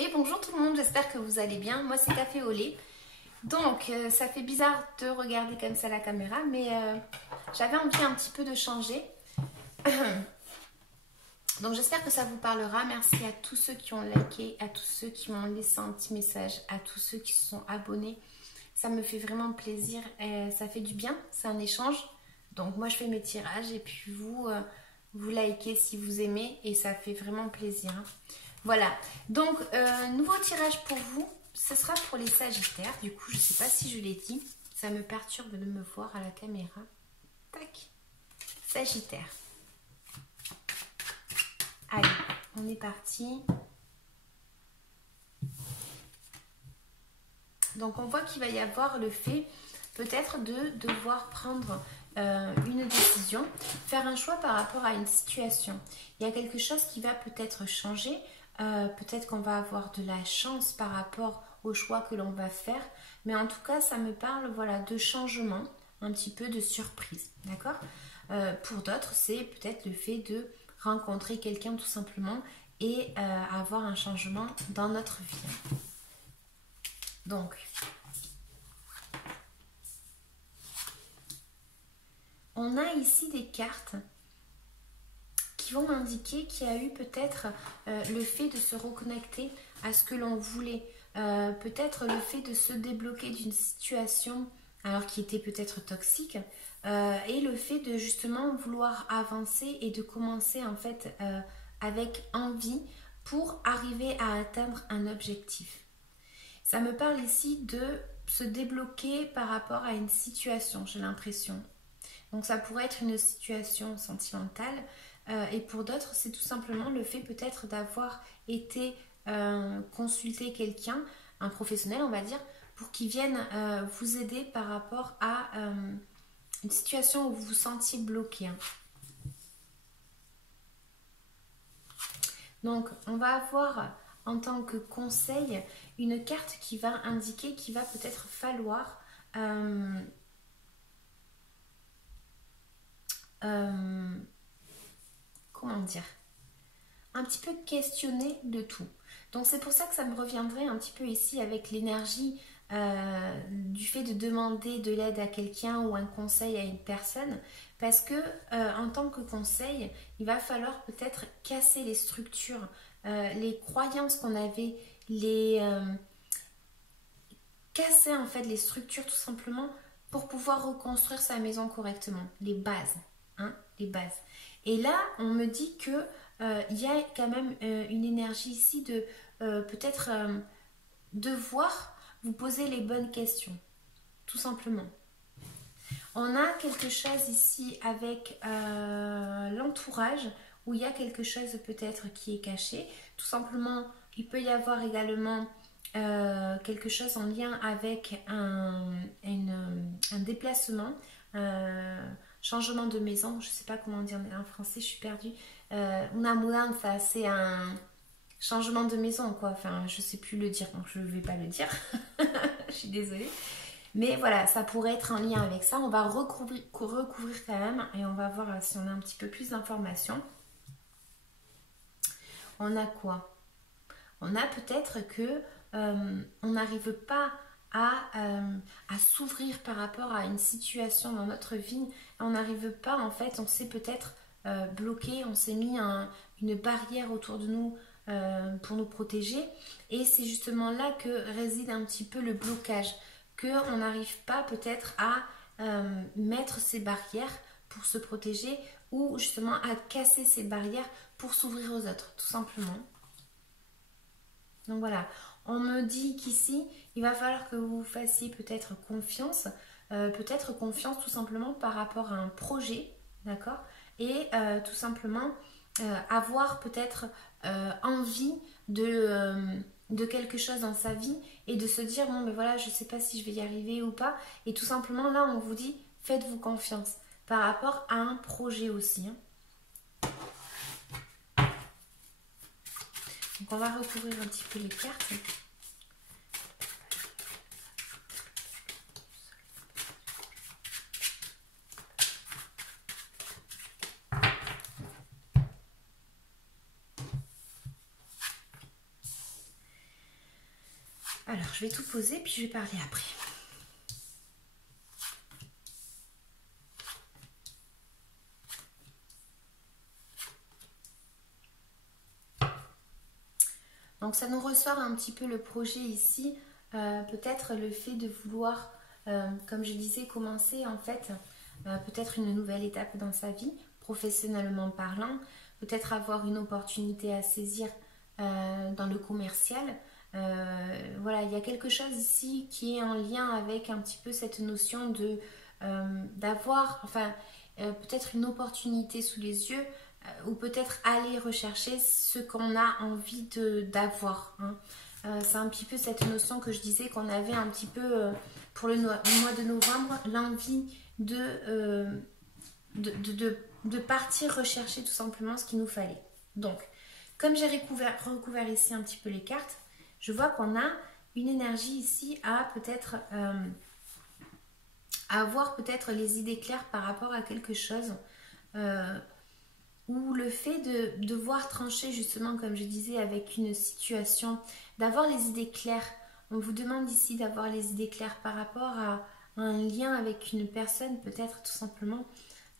Et bonjour tout le monde, j'espère que vous allez bien. Moi c'est Café au lait. Donc ça fait bizarre de regarder comme ça la caméra, mais j'avais envie un petit peu de changer. Donc j'espère que ça vous parlera. Merci à tous ceux qui ont liké, à tous ceux qui m'ont laissé un petit message, à tous ceux qui se sont abonnés. Ça me fait vraiment plaisir, ça fait du bien, c'est un échange. Donc moi je fais mes tirages et puis vous likez si vous aimez et ça fait vraiment plaisir. Voilà, donc nouveau tirage pour vous, ce sera pour les Sagittaires. Du coup, je ne sais pas si je l'ai dit, ça me perturbe de me voir à la caméra. Tac, Sagittaire. Allez, on est parti. Donc on voit qu'il va y avoir le fait peut-être de devoir prendre une décision, faire un choix par rapport à une situation. Il y a quelque chose qui va peut-être changer. Peut-être qu'on va avoir de la chance par rapport au choix que l'on va faire, mais en tout cas ça me parle voilà, de changement, un petit peu de surprise, d'accord. Pour d'autres c'est peut-être le fait de rencontrer quelqu'un tout simplement et avoir un changement dans notre vie. Donc on a ici des cartes qui vont m'indiquer qu'il y a eu peut-être le fait de se reconnecter à ce que l'on voulait, peut-être le fait de se débloquer d'une situation alors qui était peut-être toxique, et le fait de justement vouloir avancer et de commencer en fait avec envie pour arriver à atteindre un objectif. Ça me parle ici de se débloquer par rapport à une situation, j'ai l'impression. Donc ça pourrait être une situation sentimentale, et pour d'autres c'est tout simplement le fait peut-être d'avoir été consulter quelqu'un, un professionnel on va dire, pour qu'il vienne vous aider par rapport à une situation où vous vous sentiez bloqué. Donc on va avoir en tant que conseil une carte qui va indiquer qu'il va peut-être falloir comment dire, un petit peu questionner de tout. Donc c'est pour ça que ça me reviendrait un petit peu ici avec l'énergie du fait de demander de l'aide à quelqu'un ou un conseil à une personne, parce que en tant que conseil, il va falloir peut-être casser les structures, les croyances qu'on avait, casser en fait les structures tout simplement pour pouvoir reconstruire sa maison correctement, les bases, hein, les bases. Et là, on me dit que il y a quand même une énergie ici de peut-être devoir vous poser les bonnes questions, tout simplement. On a quelque chose ici avec l'entourage où il y a quelque chose peut-être qui est caché. Tout simplement, il peut y avoir également quelque chose en lien avec un déplacement, changement de maison, je ne sais pas comment dire en français, je suis perdue. Una mudanza, c'est un changement de maison, quoi. Enfin, je ne sais plus le dire, donc je ne vais pas le dire. Je suis désolée. Mais voilà, ça pourrait être en lien avec ça. On va recouvrir quand même et on va voir si on a un petit peu plus d'informations. On a quoi? On a peut-être que on n'arrive pas à s'ouvrir par rapport à une situation dans notre vie. On n'arrive pas, en fait, on s'est peut-être bloqué, on s'est mis une barrière autour de nous pour nous protéger. Et c'est justement là que réside un petit peu le blocage, qu'on n'arrive pas peut-être à mettre ces barrières pour se protéger ou justement à casser ces barrières pour s'ouvrir aux autres, tout simplement. Donc voilà, on me dit qu'ici, il va falloir que vous fassiez peut-être confiance tout simplement par rapport à un projet, d'accord? Et tout simplement avoir peut-être envie de quelque chose dans sa vie et de se dire, bon ben voilà, je ne sais pas si je vais y arriver ou pas. Et tout simplement, là, on vous dit, faites-vous confiance par rapport à un projet aussi, hein. Donc on va recouvrir un petit peu les cartes. Alors, je vais tout poser, puis je vais parler après. Donc, ça nous ressort un petit peu le projet ici. Peut-être le fait de vouloir, comme je disais, commencer en fait, peut-être une nouvelle étape dans sa vie, professionnellement parlant. Peut-être avoir une opportunité à saisir dans le commercial. Voilà, il y a quelque chose ici qui est en lien avec un petit peu cette notion de d'avoir, enfin, peut-être une opportunité sous les yeux ou peut-être aller rechercher ce qu'on a envie d'avoir. Hein. C'est un petit peu cette notion que je disais qu'on avait un petit peu pour le mois de novembre, l'envie de partir rechercher tout simplement ce qu'il nous fallait. Donc, comme j'ai recouvert ici un petit peu les cartes, je vois qu'on a une énergie ici à peut-être à avoir peut-être les idées claires par rapport à quelque chose ou le fait de devoir trancher justement comme je disais avec une situation, d'avoir les idées claires. On vous demande ici d'avoir les idées claires par rapport à un lien avec une personne, peut-être tout simplement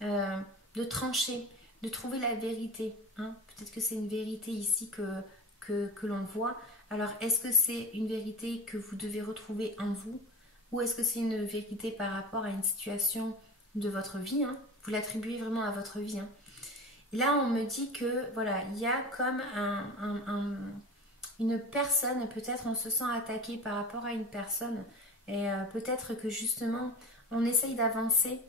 de trancher, de trouver la vérité. Hein. Peut-être que c'est une vérité ici que l'on voit. Alors, est-ce que c'est une vérité que vous devez retrouver en vous ou est-ce que c'est une vérité par rapport à une situation de votre vie, hein? Vous l'attribuez vraiment à votre vie. Hein. Et là, on me dit que, voilà, il y a comme une personne, peut-être on se sent attaqué par rapport à une personne et peut-être que justement, on essaye d'avancer,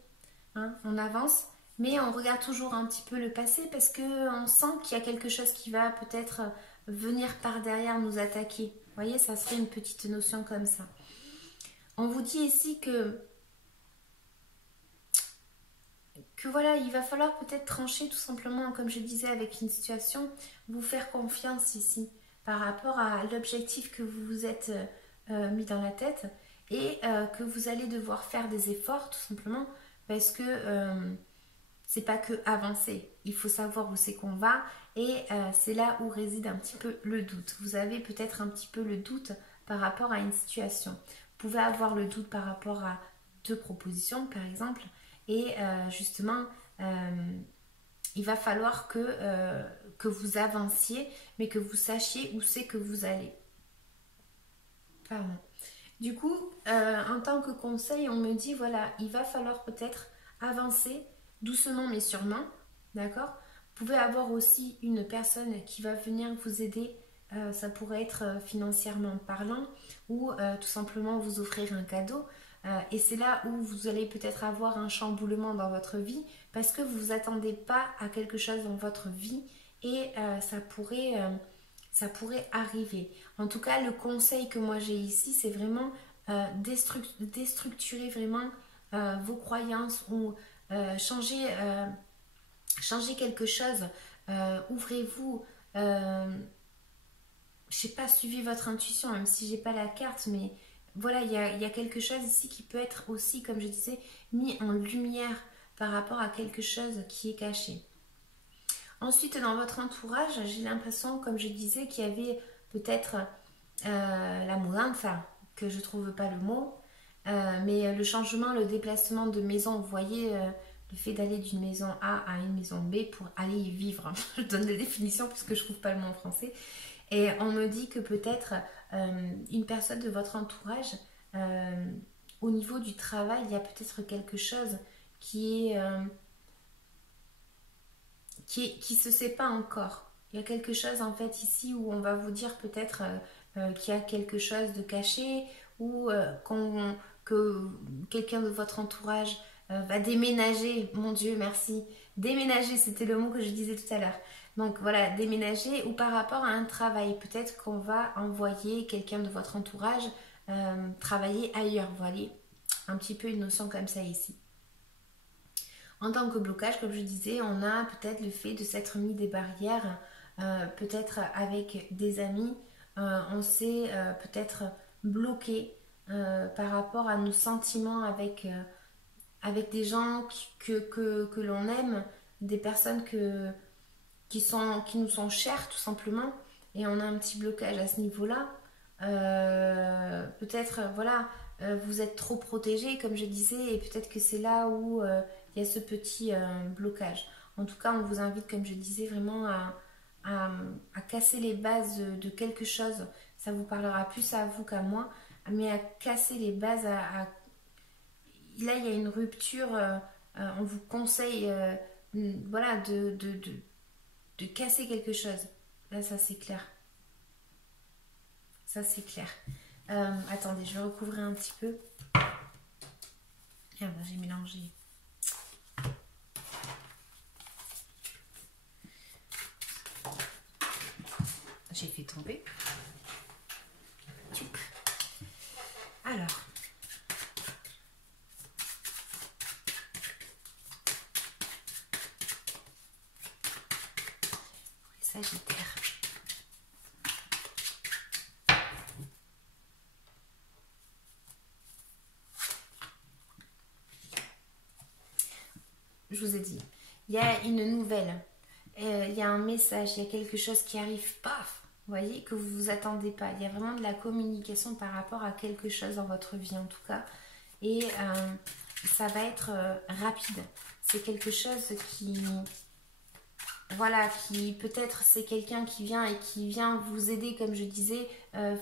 hein, on avance, mais on regarde toujours un petit peu le passé parce qu'on sent qu'il y a quelque chose qui va peut-être venir par derrière nous attaquer. Vous voyez, ça serait une petite notion comme ça. On vous dit ici que voilà, il va falloir peut-être trancher tout simplement, comme je disais, avec une situation, vous faire confiance ici par rapport à l'objectif que vous vous êtes mis dans la tête et que vous allez devoir faire des efforts tout simplement parce que c'est pas que avancer, il faut savoir où c'est qu'on va et c'est là où réside un petit peu le doute. Vous avez peut-être un petit peu le doute par rapport à une situation. Vous pouvez avoir le doute par rapport à deux propositions par exemple et justement il va falloir que vous avanciez mais que vous sachiez où c'est que vous allez. Pardon. Du coup, en tant que conseil, on me dit voilà, il va falloir peut-être avancer doucement mais sûrement, d'accord? Vous pouvez avoir aussi une personne qui va venir vous aider, ça pourrait être financièrement parlant ou tout simplement vous offrir un cadeau. Et c'est là où vous allez peut-être avoir un chamboulement dans votre vie parce que vous ne vous attendez pas à quelque chose dans votre vie et ça pourrait arriver. En tout cas, le conseil que moi j'ai ici, c'est vraiment déstructurer vraiment vos croyances ou changer quelque chose. Ouvrez-vous. Je sais pas, suivez votre intuition, même si j'ai pas la carte, mais voilà, il y a quelque chose ici qui peut être aussi, comme je disais, mis en lumière par rapport à quelque chose qui est caché. Ensuite, dans votre entourage, j'ai l'impression, comme je disais, qu'il y avait peut-être la mudanza, que je trouve pas le mot, mais le changement, le déplacement de maison, vous voyez, le fait d'aller d'une maison A à une maison B pour aller y vivre. Je donne des définitions parce que je trouve pas le mot en français. Et on me dit que peut-être une personne de votre entourage, au niveau du travail, il y a peut-être quelque chose qui se sait pas encore. Il y a quelque chose en fait ici où on va vous dire peut-être qu'il y a quelque chose de caché ou que quelqu'un de votre entourage va déménager. Mon Dieu, merci. Déménager, c'était le mot que je disais tout à l'heure. Donc voilà, déménager ou par rapport à un travail. Peut-être qu'on va envoyer quelqu'un de votre entourage travailler ailleurs. Vous voyez, un petit peu une notion comme ça ici. En tant que blocage, comme je disais, on a peut-être le fait de s'être mis des barrières, peut-être avec des amis, on s'est peut-être bloqué par rapport à nos sentiments avec des gens que l'on aime, des personnes qui nous sont chères tout simplement, et on a un petit blocage à ce niveau-là. peut-être, voilà, vous êtes trop protégé, comme je disais, et peut-être que c'est là où il y a ce petit blocage. En tout cas, on vous invite, comme je disais, vraiment à, à casser les bases de quelque chose. Ça vous parlera plus à vous qu'à moi, mais à casser les bases. Là, il y a une rupture. On vous conseille, voilà, de casser quelque chose. Là, ça c'est clair. Ça c'est clair. Attendez, je vais recouvrir un petit peu. Ah ben, j'ai mélangé. J'ai fait tomber. Alors. Pour les Sagittaires. Je vous ai dit, il y a une nouvelle, il y a un message, il y a quelque chose qui arrive, paf, vous voyez, que vous ne vous attendez pas. Il y a vraiment de la communication par rapport à quelque chose dans votre vie en tout cas. Et ça va être rapide. C'est quelque chose qui, voilà, qui peut-être c'est quelqu'un qui vient et qui vient vous aider, comme je disais,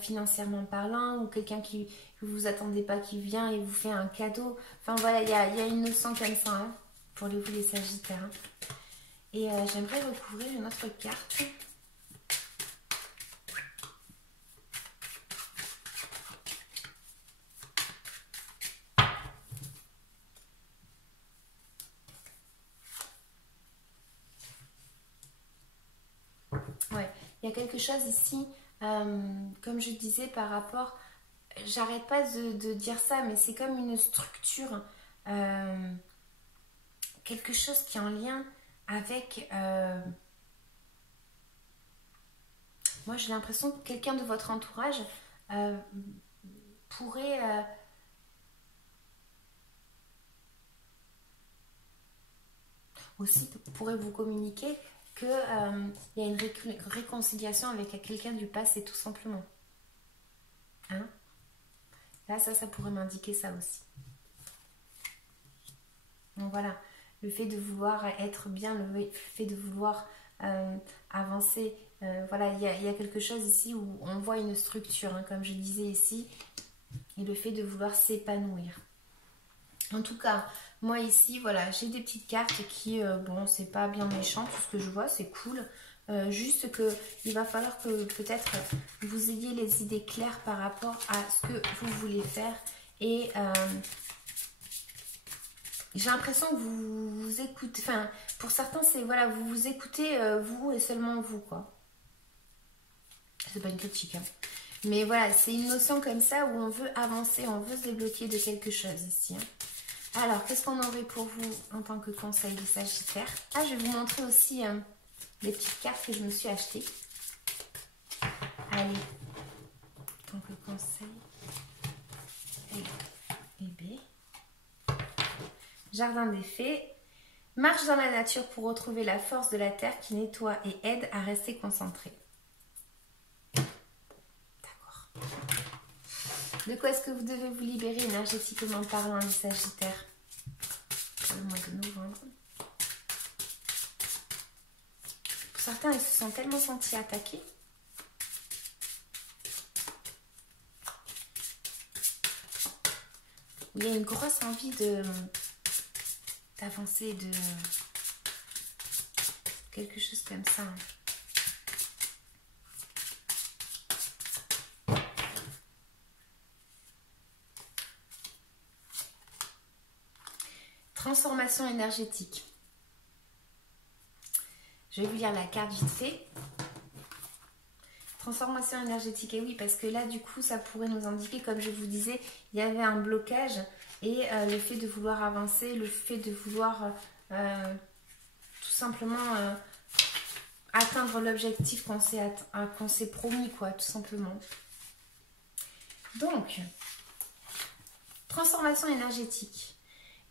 financièrement parlant, ou quelqu'un qui vous vous attendez pas, qui vient et vous fait un cadeau. Enfin voilà, il y a une notion comme ça, hein, pour vous les Sagittaires. Hein. Et j'aimerais recouvrir une autre carte. Ouais, il y a quelque chose ici, comme je disais, par rapport, j'arrête pas de dire ça, mais c'est comme une structure, quelque chose qui est en lien avec, moi j'ai l'impression que quelqu'un de votre entourage pourrait, aussi pourrait vous communiquer qu'il y a une réconciliation avec quelqu'un du passé, tout simplement. Hein? Là, ça pourrait m'indiquer ça aussi. Donc voilà, le fait de vouloir être bien, le fait de vouloir avancer, voilà, il y a quelque chose ici où on voit une structure, hein, comme je disais ici, et le fait de vouloir s'épanouir. En tout cas, moi ici, voilà, j'ai des petites cartes qui, bon, c'est pas bien méchant, tout ce que je vois, c'est cool. Juste que il va falloir que peut-être vous ayez les idées claires par rapport à ce que vous voulez faire. Et j'ai l'impression que vous écoutez, enfin, pour certains, c'est, voilà, vous vous écoutez, vous et seulement vous, quoi. C'est pas une critique, hein. Mais voilà, c'est une notion comme ça où on veut avancer, on veut se débloquer de quelque chose ici, hein. Alors, qu'est-ce qu'on aurait pour vous en tant que conseil des Sagittaires? Ah, je vais vous montrer aussi les petites cartes que je me suis achetées. Allez, en tant que conseil. Et B. Jardin des Fées. Marche dans la nature pour retrouver la force de la terre qui nettoie et aide à rester concentré. D'accord. De quoi est-ce que vous devez vous libérer énergétiquement parlant, les Sagittaires, pour le mois de novembre? Pour certains, ils se sont tellement sentis attaqués. Il y a une grosse envie d'avancer, de quelque chose comme ça. Transformation énergétique. Je vais vous lire la carte vite fait. Transformation énergétique, et oui, parce que là, du coup, ça pourrait nous indiquer, comme je vous disais, il y avait un blocage et le fait de vouloir avancer, le fait de vouloir tout simplement atteindre l'objectif qu'on s'est promis, quoi, tout simplement. Donc, transformation énergétique.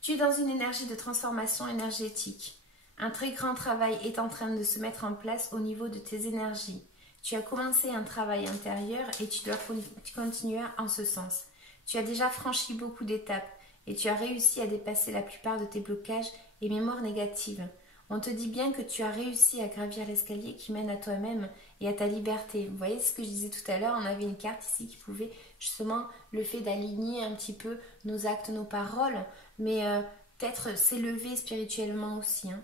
Tu es dans une énergie de transformation énergétique. Un très grand travail est en train de se mettre en place au niveau de tes énergies. Tu as commencé un travail intérieur et tu dois continuer en ce sens. Tu as déjà franchi beaucoup d'étapes et tu as réussi à dépasser la plupart de tes blocages et mémoires négatives. On te dit bien que tu as réussi à gravir l'escalier qui mène à toi-même et à ta liberté. Vous voyez ce que je disais tout à l'heure, on avait une carte ici qui pouvait justement le fait d'aligner un petit peu nos actes, nos paroles, mais peut-être s'élever spirituellement aussi. Hein.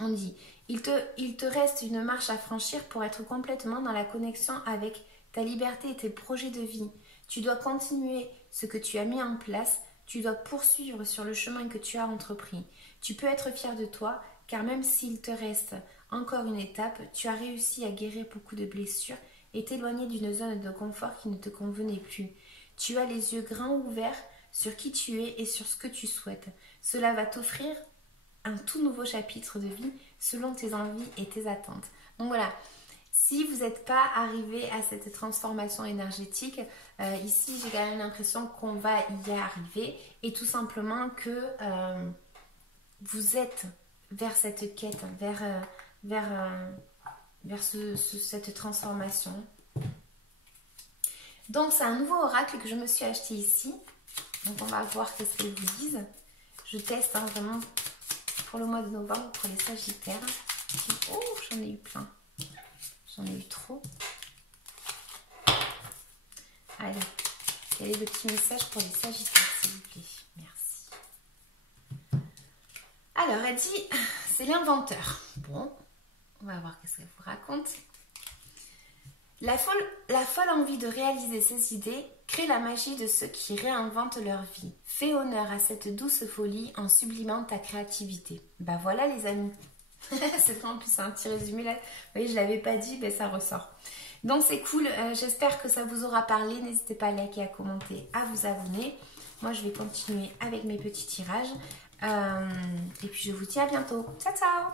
On dit, il te reste une marche à franchir pour être complètement dans la connexion avec ta liberté et tes projets de vie. Tu dois continuer ce que tu as mis en place, tu dois poursuivre sur le chemin que tu as entrepris. Tu peux être fier de toi, car même s'il te reste encore une étape, tu as réussi à guérir beaucoup de blessures et t'éloigner d'une zone de confort qui ne te convenait plus. Tu as les yeux grands ouverts sur qui tu es et sur ce que tu souhaites. Cela va t'offrir un tout nouveau chapitre de vie selon tes envies et tes attentes. Donc voilà, si vous n'êtes pas arrivé à cette transformation énergétique, ici j'ai quand même l'impression qu'on va y arriver et tout simplement que vous êtes vers cette quête, vers cette transformation. Donc c'est un nouveau oracle que je me suis acheté ici. Donc on va voir qu'est-ce qu'ils vous disent. Je teste hein, vraiment pour le mois de novembre pour les Sagittaires. Oh, j'en ai eu plein. J'en ai eu trop. Allez, quel est le petit message pour les Sagittaires, s'il vous plaît? Merci. Alors, elle dit, c'est l'inventeur. Bon, on va voir qu'est-ce qu'elle vous raconte. La folle envie de réaliser ses idées crée la magie de ceux qui réinventent leur vie. Fais honneur à cette douce folie en sublimant ta créativité. Bah voilà les amis. C'est vraiment plus un petit résumé là. Vous voyez, je ne l'avais pas dit, mais ça ressort. Donc c'est cool. J'espère que ça vous aura parlé. N'hésitez pas à liker, à commenter, à vous abonner. Moi, je vais continuer avec mes petits tirages. Et puis, je vous dis à bientôt. Ciao, ciao!